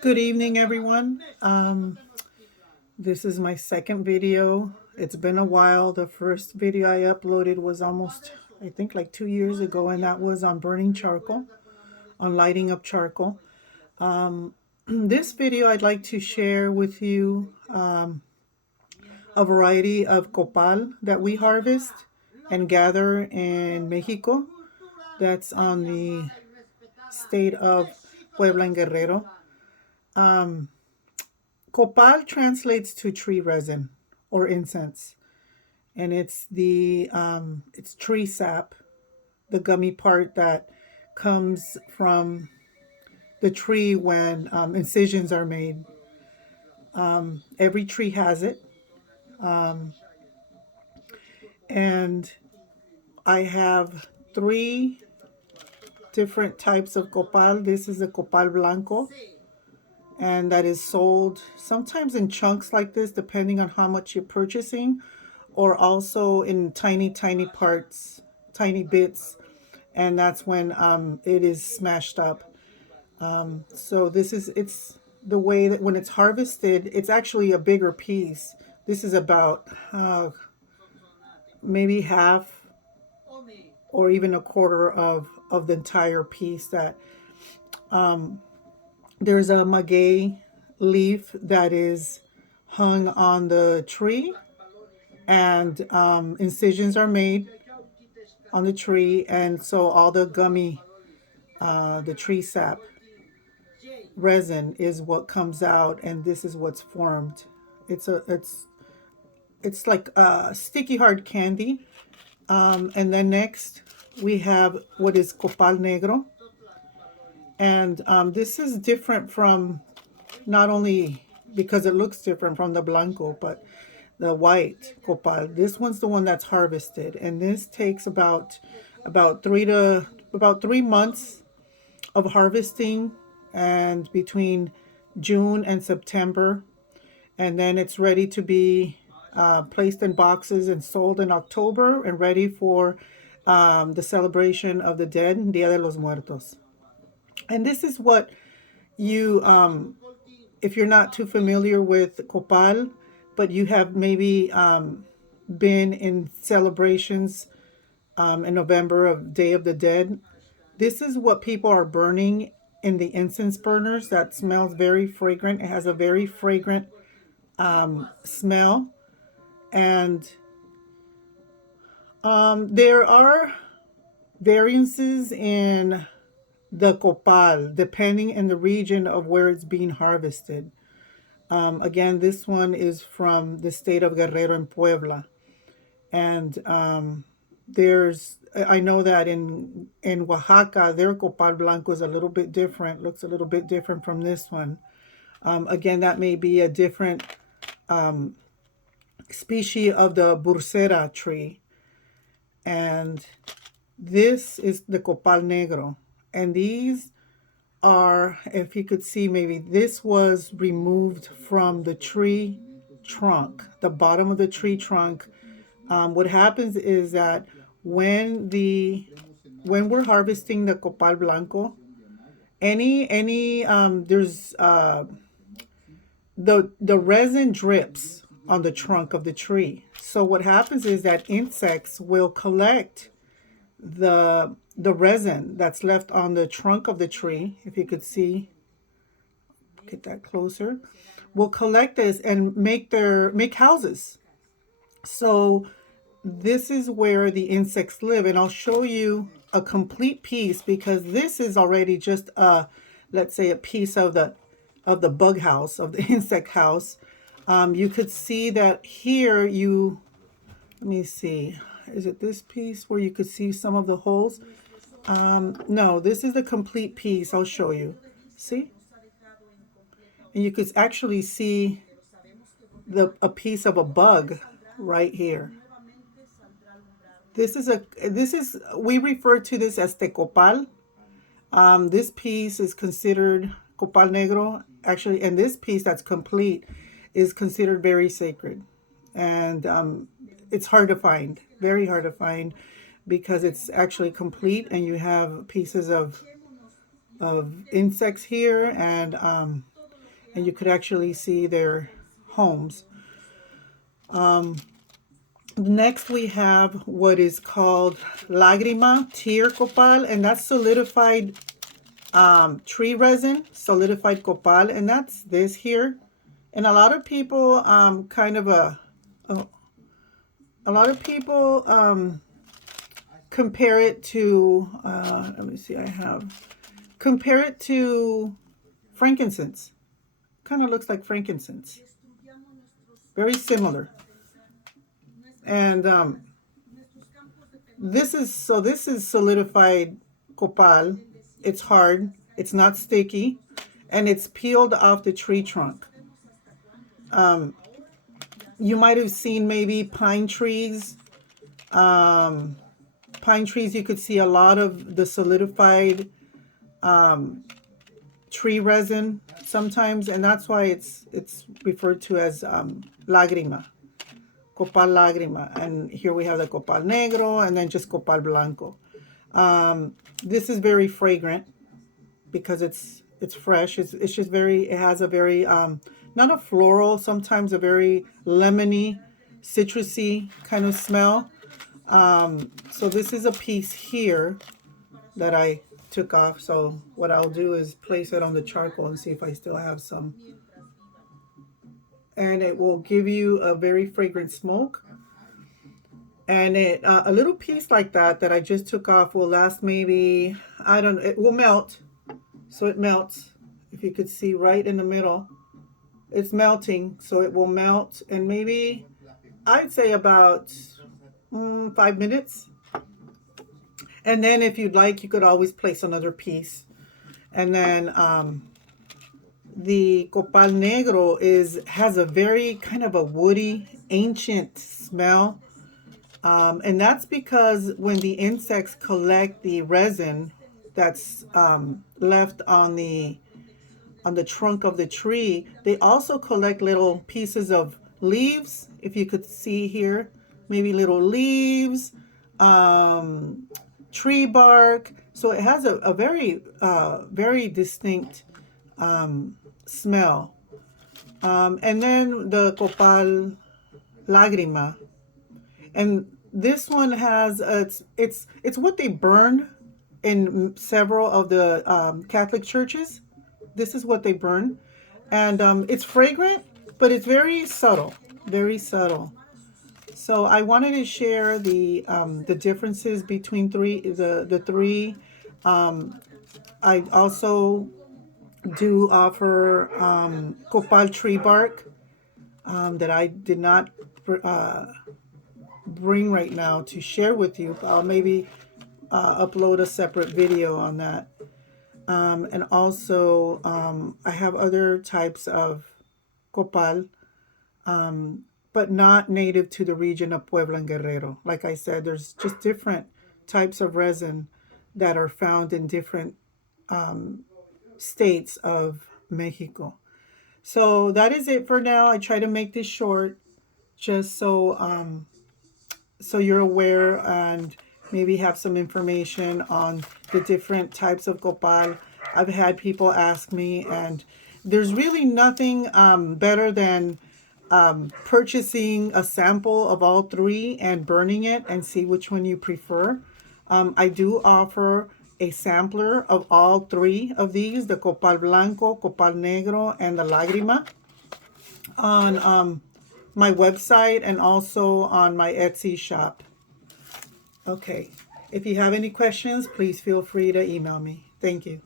Good evening, everyone. This is my second video. It's been a while. The first video I uploaded was almost, I think, like 2 years ago, and that was on burning charcoal, on lighting up charcoal. This video, I'd like to share with you a variety of copal that we harvest and gather in Mexico. That's on the state of Puebla and Guerrero. Copal translates to tree resin or incense, and it's tree sap, the gummy part that comes from the tree when incisions are made. Every tree has it, and I have three different types of copal. This is the Copal Blanco, and that is sold sometimes in chunks like this, depending on how much you're purchasing, or also in tiny, tiny parts, tiny bits, and that's when it is smashed up. So it's the way that when it's harvested, it's actually a bigger piece. This is about maybe half or even a quarter of the entire piece. That there's a maguey leaf that is hung on the tree, and incisions are made on the tree, and so all the gummy, the tree sap resin is what comes out, and this is what's formed. It's like sticky hard candy. And then next we have what is Copal Negro, and this is different from, not only because it looks different from the Blanco, but the white copal. This one's the one that's harvested, and this takes about 3 months of harvesting, and between June and September, and then it's ready to be placed in boxes and sold in October, and ready for the celebration of the dead, Dia de los Muertos. And this is what you, if you're not too familiar with copal, but you have maybe been in celebrations in November of Day of the Dead, this is what people are burning in the incense burners. That smells very fragrant. It has a very fragrant smell. And there are variances in the copal depending in the region of where it's being harvested. Again, this one is from the state of Guerrero and Puebla. And I know that in Oaxaca, their Copal Blanco is a little bit different, looks a little bit different from this one. Again, that may be a different species of the bursera tree. And this is the Copal Negro. And these are, if you could see, maybe this was removed from the tree trunk, the bottom of the tree trunk. What happens is that when we're harvesting the Copal Blanco, any there's the resin drips on the trunk of the tree. So what happens is that insects will collect the resin that's left on the trunk of the tree. If you could see, get that closer, will collect this and make houses. So this is where the insects live, and I'll show you a complete piece, because this is already just let's say a piece of the bug house, of the insect house. You could see that here, let me see, is it this piece where you could see some of the holes? No, this is the complete piece. I'll show you. See? And you could actually see a piece of a bug right here. This is we refer to this as tecopal. This piece is considered Copal Negro, actually, and this piece that's complete is considered very sacred. And it's hard to find, very hard to find, because it's actually complete, and you have pieces of of insects here, and you could actually see their homes. Next, we have what is called Lagrima tear copal, and that's solidified tree resin, solidified copal, and that's this here. And a lot of people a lot of people compare it to let me see, compare it to frankincense. Kind of looks like frankincense. Very similar. And this is solidified copal. It's hard, it's not sticky, and it's peeled off the tree trunk. You might have seen maybe pine trees. Pine trees, you could see a lot of the solidified tree resin sometimes, and that's why it's referred to as lagrima, Copal Lagrima. And here we have the Copal Negro and then just Copal Blanco. This is very fragrant because it's fresh. It's just very, it has a very not a floral, sometimes a very lemony, citrusy kind of smell. So this is a piece here that I took off. So what I'll do is place it on the charcoal and see if I still have some. And it will give you a very fragrant smoke. And it a little piece like that I just took off will last maybe, I don't know, it will melt. So it melts. If you could see right in the middle, it's melting. So it will melt in maybe, I'd say about 5 minutes. And then if you'd like, you could always place another piece. And then the Copal Negro has a very kind of a woody, ancient smell. And that's because when the insects collect the resin that's left on the trunk of the tree, they also collect little pieces of leaves. If you could see here, maybe little leaves, tree bark. So it has a very, very distinct smell. And then the Copal Lagrima. And this one has, it's what they burn in several of the Catholic churches. This is what they burn. And it's fragrant, but it's very subtle, very subtle. So I wanted to share the differences between the three. I also do offer copal tree bark that I did not bring right now to share with you. I'll maybe upload a separate video on that. And also I have other types of copal, but not native to the region of Puebla and Guerrero. Like I said, there's just different types of resin that are found in different states of Mexico. So that is it for now. I try to make this short just so you're aware and maybe have some information on the different types of copal. I've had people ask me, and there's really nothing better than purchasing a sample of all three and burning it and see which one you prefer. I do offer a sampler of all three of these, the Copal Blanco, Copal Negro, and the Lagrima, on my website and also on my Etsy shop. Okay, if you have any questions, please feel free to email me. Thank you.